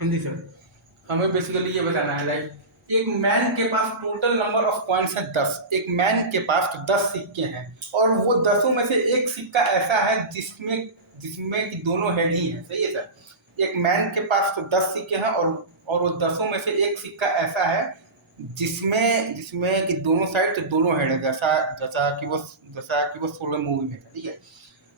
हाँ जी सर। हमें बेसिकली ये बताना है लाइक एक मैन के पास टोटल नंबर ऑफ कॉइन्स है 10। एक मैन के पास तो 10 सिक्के हैं और वो 10 में से एक सिक्का ऐसा है जिसमें जिसमें कि दोनों हेड ही हैं। सही है सर। एक मैन के पास तो 10 सिक्के हैं और वो 10 में से एक सिक्का ऐसा है जिसमें जिसमें कि दोनों साइड तो दोनों हेड है, जैसा जैसा कि वो सोलो मूवी में था। ठीक है।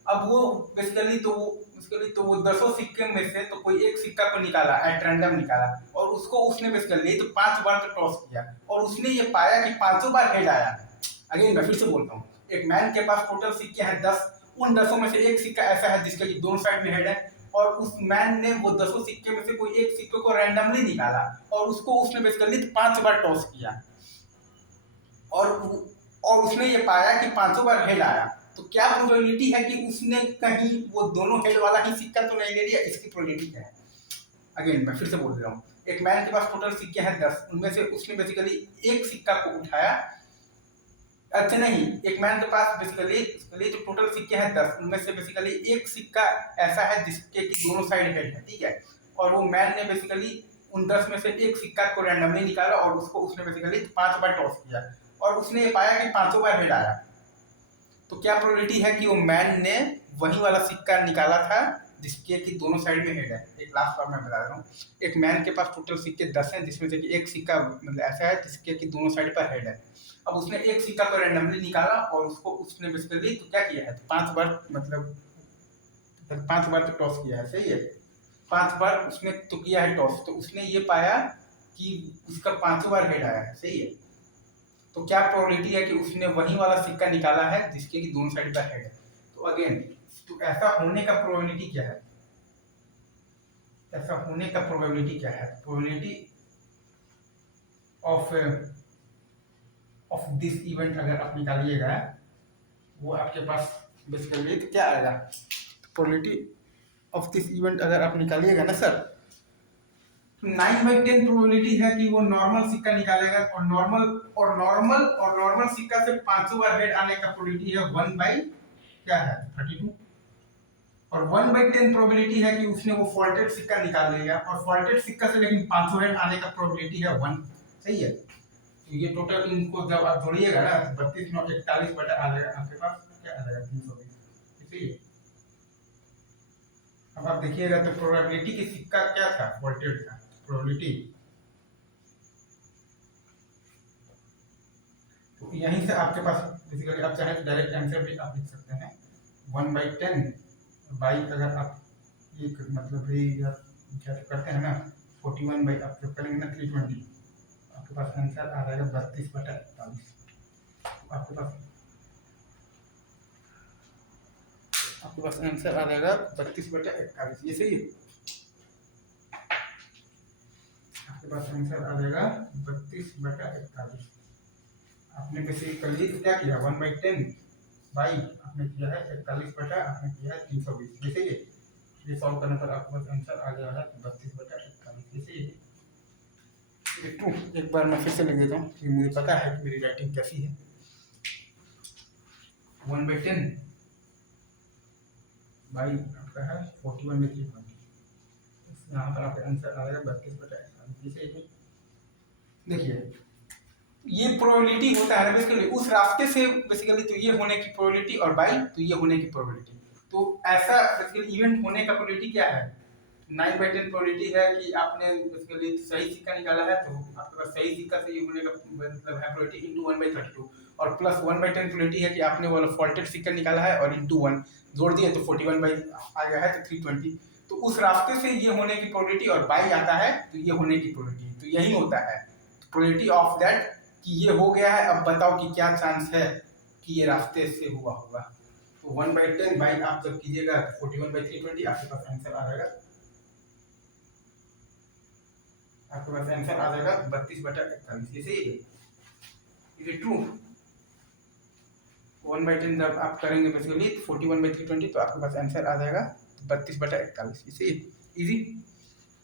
अब वो बेसिकली तो वो 10 सिक्के में से तो कोई एक सिक्का को निकाला, एट रैंडम निकाला, और उसको उसने बेसिकली तो 5 बार तो टॉस किया और उसने ये पाया कि 5 बार हेड आया है। अगेन मैं फिर से बोलता हूँ, एक मैन के पास टोटल सिक्के हैं 10। उन 10 में से एक सिक्का ऐसा है जिसके कि दोनों साइड में हेड है और उस मैन ने वो 10 सिक्के में से कोई एक सिक्के को रैंडमली निकाला और उसको उसने बेसिकली 5 बार टॉस किया और और उसने ये पाया कि 5 बार हेड आया। तो क्या प्रोबेबिलिटी है कि उसने कहीं वो दोनों हेड वाला ही सिक्का तो नहीं ले लिया? इसकी प्रोबेबिलिटी क्या है? अगेन मैं फिर से बोल रहा हूँ, एक मैन के पास टोटल सिक्के हैं 10, उनमें से उसने बेसिकली एक सिक्का को उठाया। अच्छा नहीं, एक मैन के पास बेसिकली जो टोटल सिक्के हैं 10, उनमें से बेसिकली एक सिक्का ऐसा है जिसके कि दोनों साइड हेड है। ठीक है। और वो मैन ने बेसिकली उन 10 में से एक सिक्का को रैंडमली निकाला और उसको उसने बेसिकली 5 बार टॉस किया और उसने ये पाया कि 5 बार हेड आया। तो क्या प्रोबेबिलिटी है कि वो मैन ने वही वाला सिक्का निकाला था जिसके कि दोनों साइड में हेड है? एक लास्ट बार मैं बता रहा हूँ, एक मैन के पास टोटल सिक्के 10 हैं जिसमें से कि एक सिक्का मतलब ऐसा है जिसके कि दोनों साइड पर हेड है। अब उसने एक सिक्का को रैंडमली निकाला और उसको उसने बेसिकली तो क्या किया है, तो 5 बार मतलब 5 बार तो टॉस किया है। सही है। 5 बार उसने तो किया है टॉस, तो उसने ये पाया कि उसका 5 बार हेड आया है। सही है। तो क्या प्रोबेबिलिटी है कि उसने वही वाला सिक्का निकाला है जिसके कि दोनों साइड पर हेड है? तो अगेन, तो ऐसा होने का प्रोबेबिलिटी क्या है? ऐसा होने का प्रोबेबिलिटी क्या है? Probability of of this event अगर आप निकालिएगा वो आपके पास बेसिकली तो क्या आएगा, प्रोबेबिलिटी ऑफ दिस इवेंट अगर आप निकालिएगा ना सर, 9/10 प्रोबेबिलिटी है कि वो नॉर्मल सिक्का निकालेगा और नॉर्मल सिक्का से 500 बार हेड आने का प्रोबेबिलिटी है 1 बाई क्या है 32। और 1/10 प्रोबेबिलिटी है कि उसने वो फॉल्टेड सिक्का निकाल लिया और फॉल्टेड सिक्का से लेकिन 500 हेड आने का प्रोबेबिलिटी है 1। सही है। तो ये टोटल इनको जब आप जोड़िएगा ना, 32 9 41 बटा आ जाएगा आपके पास क्या आ जाएगा 320। सही है। अब आप देखिएगा तो प्रोबेबिलिटी की सिक्का क्या था, फॉल्टेड था। प्रोबेबिलिटी तो यहीं से आपके पास बेसिकली आप चाहे तो डायरेक्ट आंसर भी आप लिख सकते हैं 1/10 बाई अगर आप ये मतलब भी आप जब करते हैं ना 41 बाई आप जब करेंगे ना 320, आपके पास आंसर आ जाएगा 32/41। आपके पास आंसर आ जाएगा 32/41। ये सही है। आपके पास आंसर आ जाएगा 32/41। आपने बेसिकली क्या किया 1/10 बाई आपने किया है 41 बटा आपने किया है 320। जैसे ये सॉल्व करने पर आपके पास आंसर आ गया है 32/41। जैसे ये टू एक बार मैं फिर से लिख देता हूँ कि मुझे पता है कि मेरी राइटिंग कैसी है। 1/10 बाई आपका है 41/320। यहाँ पर आपका आंसर आ जाएगा 32/41। जैसे देखिए ये प्रोबेबिलिटी होता है ना बेसिकली उस रास्ते से बेसिकली तो ये होने की प्रोबेबिलिटी और बाई तो ये होने की प्रोबेबिलिटी। तो ऐसा बेसिकली इवेंट होने का प्रोबेबिलिटी क्या है, 9/10 प्रोबेबिलिटी है कि आपने बेसिकली सही सिक्का निकाला है तो आपके पास सही सिक्का से ये होने का मतलब है प्रोबेबिलिटी इंटू 1/32 और प्लस 1/10 प्रोबेबिलिटी है कि आपने वो फॉल्टेड सिक्का निकाला है और इंटू 1 जोड़ दिए तो 41 बाई आ गया है तो 320। तो उस रास्ते से ये होने की प्रोबेबिलिटी और बाई आता है तो ये होने की प्रोबेबिलिटी तो यही होता है प्रोबेबिलिटी ऑफ दैट कि ये हो गया है। अब बताओ कि क्या चांस है कि ये रास्ते से हुआ होगा। तो 1/10 बाई आप जब कीजिएगा 41/320 आपके पास आंसर आ जाएगा। आपके पास आंसर आ जाएगा 32/41। इसे इज इट ट्रू? 1/10 जब आप करेंगे बेसिकली 41/320 तो आपके पास आंसर आ जाएगा 32/41। इसे इजी।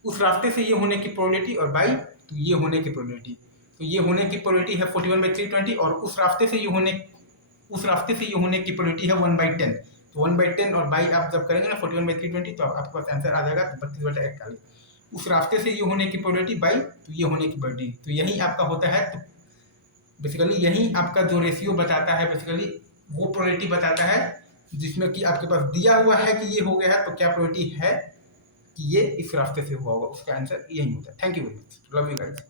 उस रास्ते से ये होने की प्रोबेबिलिटी और बाई तो ये होने की प्रोबेबिलिटी तो ये होने की प्रोबेबिलिटी है 41/320 और उस रास्ते से ये होने की प्रोबेबिलिटी है 1/10। तो 1/10 और बाई आप जब करेंगे ना 41/320 तो आपके पास आंसर आ जाएगा 32/41। उस रास्ते से ये होने की प्रोबेबिलिटी बाई तो ये होने की प्रोबेबिलिटी, तो यही आपका होता है। तो बेसिकली यही आपका जो रेशियो बताता है, बेसिकली वो प्रोबेबिलिटी बताता है जिसमें कि आपके पास दिया हुआ है कि ये हो गया है, तो क्या प्रोबेबिलिटी है कि ये इस रास्ते से हुआ होगा, उसका आंसर यही होता है। Thank you very much, love you guys.